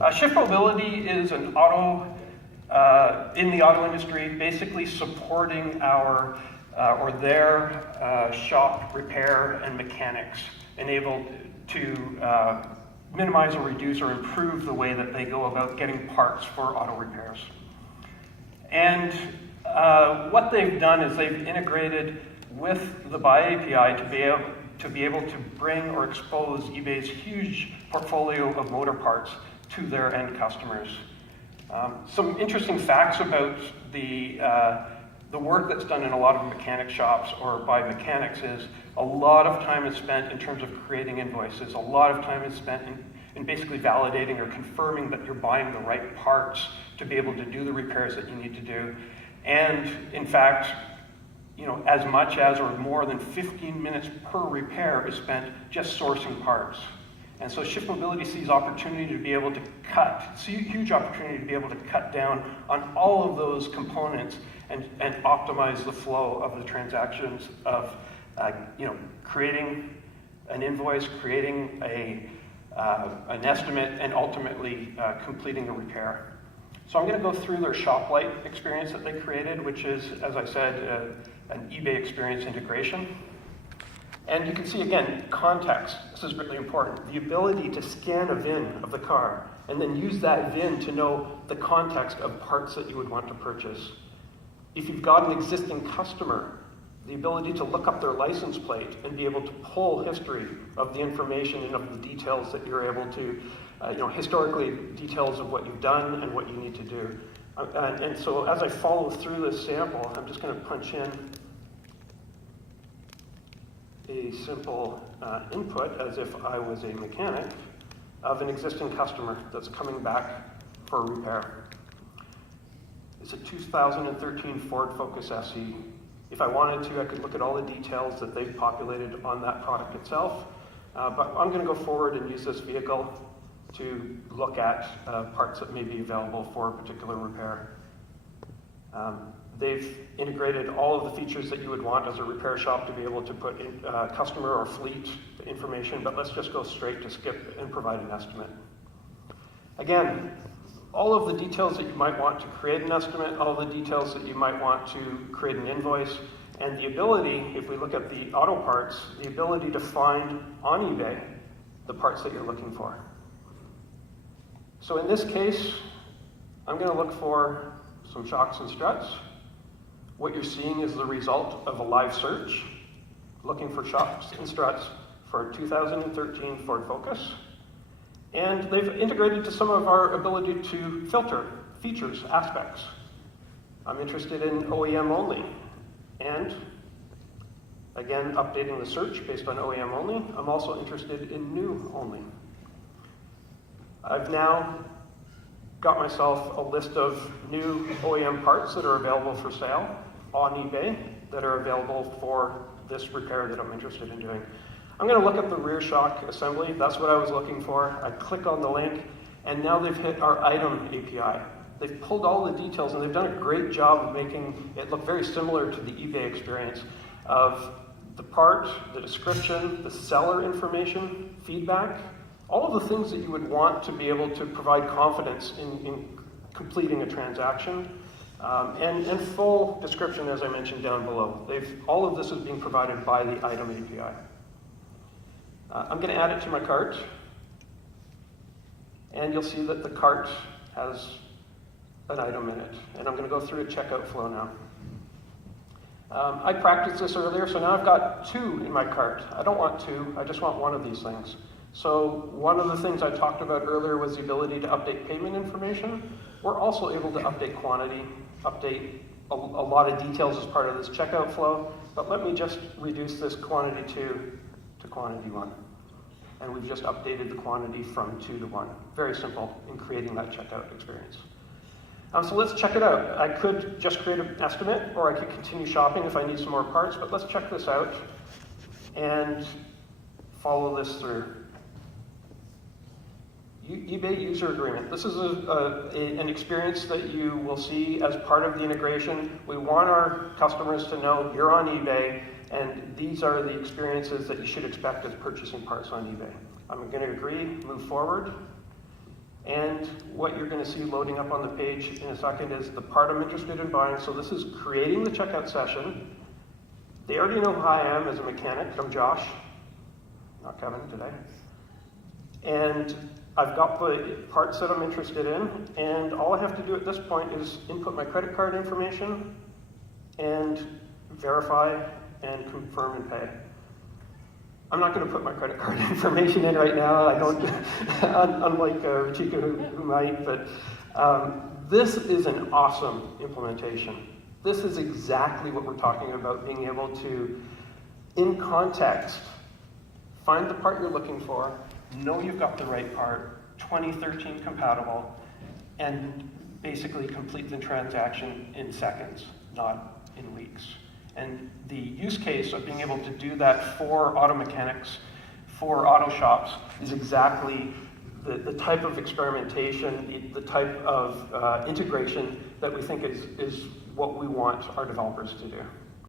ShiftMobility is an in the auto industry, basically supporting our their shop repair and mechanics, enabled to minimize or reduce or improve the way that they go about getting parts for auto repairs. And what they've done is they've integrated with the Buy API to be able to bring or expose eBay's huge portfolio of motor parts to their end customers. Some interesting facts about the work that's done in a lot of mechanic shops or by mechanics is a lot of time is spent in terms of creating invoices. A lot of time is spent in basically validating or confirming that you're buying the right parts to be able to do the repairs that you need to do. And in fact, as much as or more than 15 minutes per repair is spent just sourcing parts. And so ShiftMobility sees opportunity to be able to huge opportunity to be able to cut down on all of those components and optimize the flow of the transactions of creating an invoice, creating an estimate, and ultimately completing a repair. So I'm going to go through their ShopLite experience that they created, which is, as I said, an eBay experience integration. And you can see, again, context. This is really important. The ability to scan a VIN of the car and then use that VIN to know the context of parts that you would want to purchase. If you've got an existing customer, the ability to look up their license plate and be able to pull history of the information and of the details that you're able to, historically details of what you've done and what you need to do. And so as I follow through this sample, I'm just going to punch in a simple input as if I was a mechanic of an existing customer that's coming back for a repair. It's a 2013 Ford Focus SE. If I wanted to, I could look at all the details that they've populated on that product itself, but I'm going to go forward and use this vehicle to look at parts that may be available for a particular repair. They've integrated all of the features that you would want as a repair shop to be able to put in customer or fleet information, but let's just go straight to skip and provide an estimate. Again, all of the details that you might want to create an estimate, all the details that you might want to create an invoice, and the ability, if we look at the auto parts, the ability to find on eBay the parts that you're looking for. So in this case, I'm going to look for some shocks and struts. What you're seeing is the result of a live search, looking for shocks and struts for a 2013 Ford Focus. And they've integrated to some of our ability to filter features, aspects. I'm interested in OEM only. And again, updating the search based on OEM only. I'm also interested in new only. I've now got myself a list of new OEM parts that are available for sale on eBay that are available for this repair that I'm interested in doing. I'm going to look at the rear shock assembly. That's what I was looking for. I click on the link, and now they've hit our item API. They've pulled all the details, and they've done a great job of making it look very similar to the eBay experience of the part, the description, the seller information, feedback, all of the things that you would want to be able to provide confidence in completing a transaction, and full description, as I mentioned down below. All of this is being provided by the item API. I'm going to add it to my cart, and you'll see that the cart has an item in it, and I'm going to go through a checkout flow now. I practiced this earlier, so now I've got 2 in my cart. I don't want 2, I just want one of these things. So one of the things I talked about earlier was the ability to update payment information. We're also able to update quantity, update a lot of details as part of this checkout flow, but let me just reduce this quantity 2 to quantity 1. And we've just updated the quantity from 2 to 1. Very simple in creating that checkout experience. So let's check it out. I could just create an estimate, or I could continue shopping if I need some more parts, but let's check this out and follow this through. eBay user agreement. This is an experience that you will see as part of the integration. We want our customers to know you're on eBay, and these are the experiences that you should expect as purchasing parts on eBay. I'm going to agree, move forward. And what you're going to see loading up on the page in a second is the part I'm interested in buying. So this is creating the checkout session. They already know who I am as a mechanic. I'm Josh, not Kevin today. And I've got the parts that I'm interested in, and all I have to do at this point is input my credit card information and verify and confirm and pay. I'm not going to put my credit card information in right now. I don't, unlike Rachika who might, but this is an awesome implementation. This is exactly what we're talking about, being able to, in context, find the part you're looking for, know you've got the right part, 2013 compatible, and basically complete the transaction in seconds, not in weeks. And the use case of being able to do that for auto mechanics, for auto shops, is exactly the type of experimentation, the type of integration that we think is what we want our developers to do.